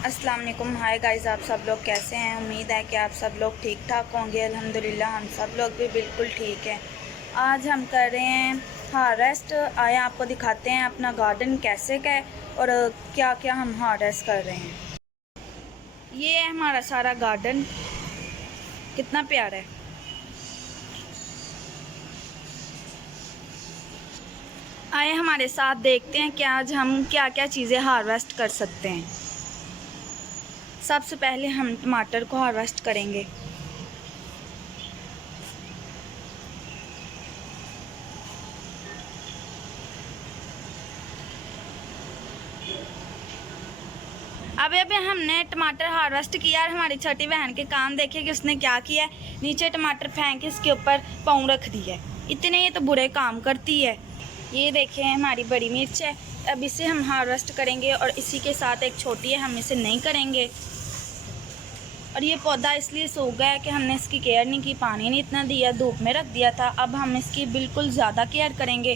अस्सलाम वालेकुम। Hi guys, आप सब लोग कैसे हैं? उम्मीद है कि आप सब लोग ठीक ठाक होंगे। अल्हम्दुलिल्लाह हम सब लोग भी बिल्कुल ठीक हैं। आज हम कर रहे हैं हार्वेस्ट। आए आपको दिखाते हैं अपना गार्डन कैसे का है और क्या क्या हम हार्वेस्ट कर रहे हैं। ये है हमारा सारा गार्डन, कितना प्यारा है। आए हमारे साथ देखते हैं कि आज हम क्या क्या चीज़ें हार्वेस्ट कर सकते हैं। सबसे पहले हम टमाटर को हार्वेस्ट करेंगे। अभी हमने टमाटर हार्वेस्ट किया और हमारी छोटी बहन के काम देखे कि उसने क्या किया है। नीचे टमाटर फेंक के इसके ऊपर पाँव रख दिया है। इतने ये तो बुरे काम करती है। ये देखें हमारी बड़ी मिर्च है। अब इसे हम हार्वेस्ट करेंगे और इसी के साथ एक छोटी है, हम इसे नहीं करेंगे। और ये पौधा इसलिए सूख गया है कि हमने इसकी केयर नहीं की, पानी नहीं इतना दिया, धूप में रख दिया था। अब हम इसकी बिल्कुल ज़्यादा केयर करेंगे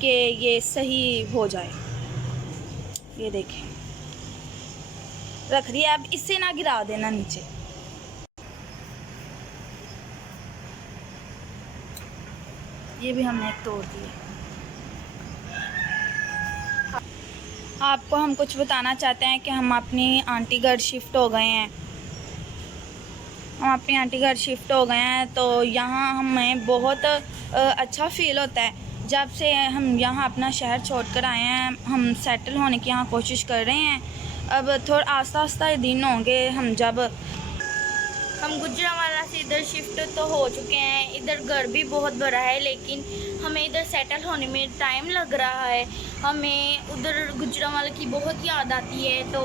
कि ये सही हो जाए। ये देखें रख दिया, अब इससे ना गिरा देना नीचे। ये भी हमने एक तोड़ दिया। आपको हम कुछ बताना चाहते हैं कि हम अपनी आंटी घर शिफ्ट हो गए हैं। हम अपनी आंटी घर शिफ्ट हो गए हैं तो यहाँ हमें बहुत अच्छा फील होता है। जब से हम यहाँ अपना शहर छोड़कर आए हैं, हम सेटल होने की यहाँ कोशिश कर रहे हैं। अब थोड़ा आस्ता आस्ता दिन होंगे। हम गुजरांवाला से इधर शिफ्ट तो हो चुके हैं। इधर घर भी बहुत बड़ा है, लेकिन हमें इधर सेटल होने में टाइम लग रहा है। हमें उधर गुजरांवाला की बहुत याद आती है, तो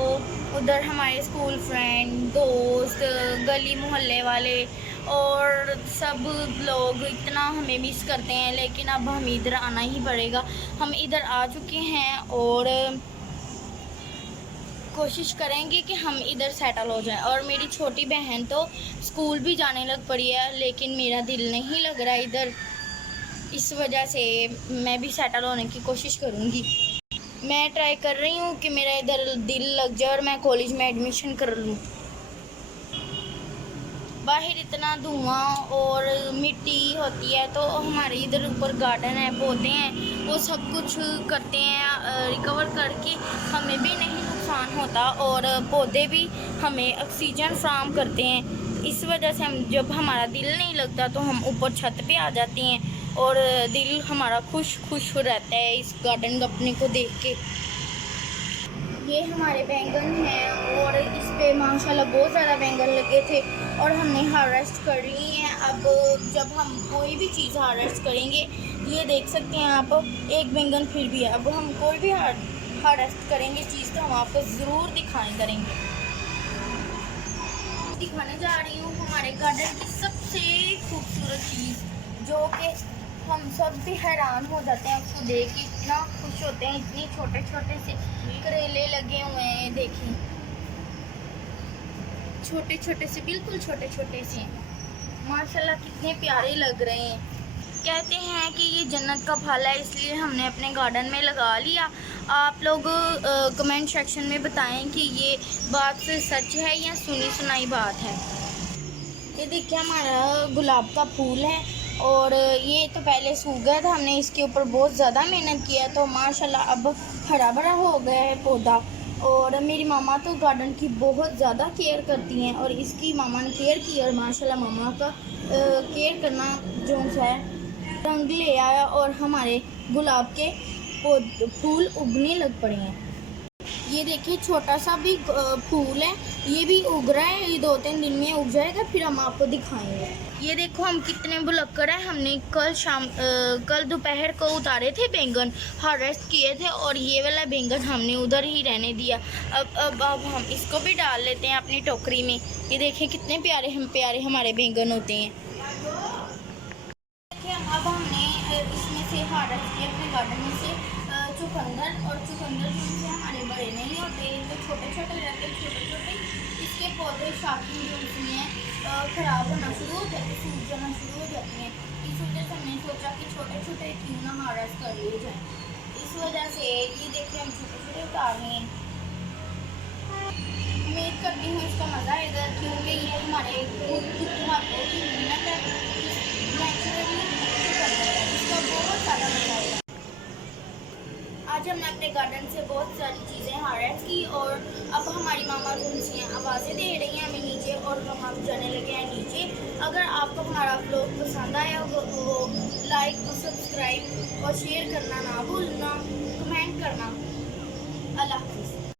उधर हमारे स्कूल फ्रेंड, दोस्त, गली मोहल्ले वाले और सब लोग इतना हमें मिस करते हैं। लेकिन अब हमें इधर आना ही पड़ेगा। हम इधर आ चुके हैं और कोशिश करेंगे कि हम इधर सेटल हो जाएं। और मेरी छोटी बहन तो स्कूल भी जाने लग पड़ी है, लेकिन मेरा दिल नहीं लग रहा इधर। इस वजह से मैं भी सेटल होने की कोशिश करूँगी। मैं ट्राई कर रही हूँ कि मेरा इधर दिल लग जाए और मैं कॉलेज में एडमिशन कर लूँ। बाहर इतना धुआं और मिट्टी होती है, तो हमारे इधर ऊपर गार्डन है, पौधे हैं, वो सब कुछ करते हैं रिकवर करके। हमें भी नहीं नुकसान होता और पौधे भी हमें ऑक्सीजन फ्राहम करते हैं। इस वजह से हम जब हमारा दिल नहीं लगता तो हम ऊपर छत पे आ जाते हैं और दिल हमारा खुश खुश रहता है इस गार्डन अपने को देख के। ये हमारे बैंगन हैं और इस पे माशाल्लाह बहुत ज़्यादा बैंगन लगे थे और हमने हार्वेस्ट कर ली हैं। अब जब हम कोई भी चीज़ हार्वेस्ट करेंगे, ये देख सकते हैं आप, एक बैंगन फिर भी है। अब हम कोई भी हार्वेस्ट करेंगे चीज़ तो हम आपको ज़रूर दिखाने जा रही हूँ हमारे गार्डन की सबसे खूबसूरत चीज़, जो कि हम सब भी हैरान हो जाते हैं उसको देख के, इतना खुश होते हैं। इतने छोटे छोटे से करेले लगे हुए हैं, देखिए छोटे छोटे से, बिल्कुल छोटे छोटे से, माशाल्लाह कितने प्यारे लग रहे हैं। कहते हैं कि ये जन्नत का फल है, इसलिए हमने अपने गार्डन में लगा लिया। आप लोग कमेंट सेक्शन में बताएं कि ये बात सच है या सुनी सुनाई बात है। ये देखिए हमारा गुलाब का फूल है और ये तो पहले सूख गया था, हमने इसके ऊपर बहुत ज़्यादा मेहनत किया तो माशाल्लाह अब हरा भरा हो गया है पौधा। और मेरी मामा तो गार्डन की बहुत ज़्यादा केयर करती हैं और इसकी मामा ने केयर की और माशाल्लाह मामा का केयर करना जो है रंग ले आया और हमारे गुलाब के फूल उगने लग पड़े हैं। ये देखिए छोटा सा भी फूल है, ये भी उग रहा है। ये 2-3 दिन में उग जाएगा, फिर हम आपको दिखाएंगे। ये देखो हम कितने भुलक्कड़ हैं। हमने कल दोपहर को उतारे थे बैंगन, हार्वेस्ट किए थे और ये वाला बैंगन हमने उधर ही रहने दिया। अब हम इसको भी डाल लेते हैं अपनी टोकरी में। ये देखें कितने प्यारे हमारे बैंगन होते हैं। देखिए अब हमने इसमें से हार्वेस्ट किया अपने गार्डन में से चुकंदर, और चुकंदर जो हमारे बड़े नहीं होते, तो छोटे छोटे रहते हैं, छोटे छोटे। इसके पौधे शाखी जो होती हैं ख़राब होना शुरू हो जाते, सूख जाना शुरू हो जाती हैं। इस वजह से हमने सोचा कि छोटे छोटे क्यों ना हार्वेस्ट कर लिए जाए। इस वजह से ये देखिए हम छोटे छोटे उतार रहे हैं। हमें क्योंकि ये हमारे खुद हाथों की मेहनत है, नेचुरली इसका बहुत ज़्यादा मजा आएगा। आज हमने अपने गार्डन से बहुत सारी चीज़ें हार्वेस्ट की और अब हमारी मामा उनसे आवाज़ें दे रही हैं हमें नीचे और हम अब जाने लगे हैं नीचे। अगर आपको हमारा ब्लॉग पसंद आया हो तो लाइक और सब्सक्राइब और शेयर करना ना भूलना, कमेंट करना। अल्लाह हाफ़िज़।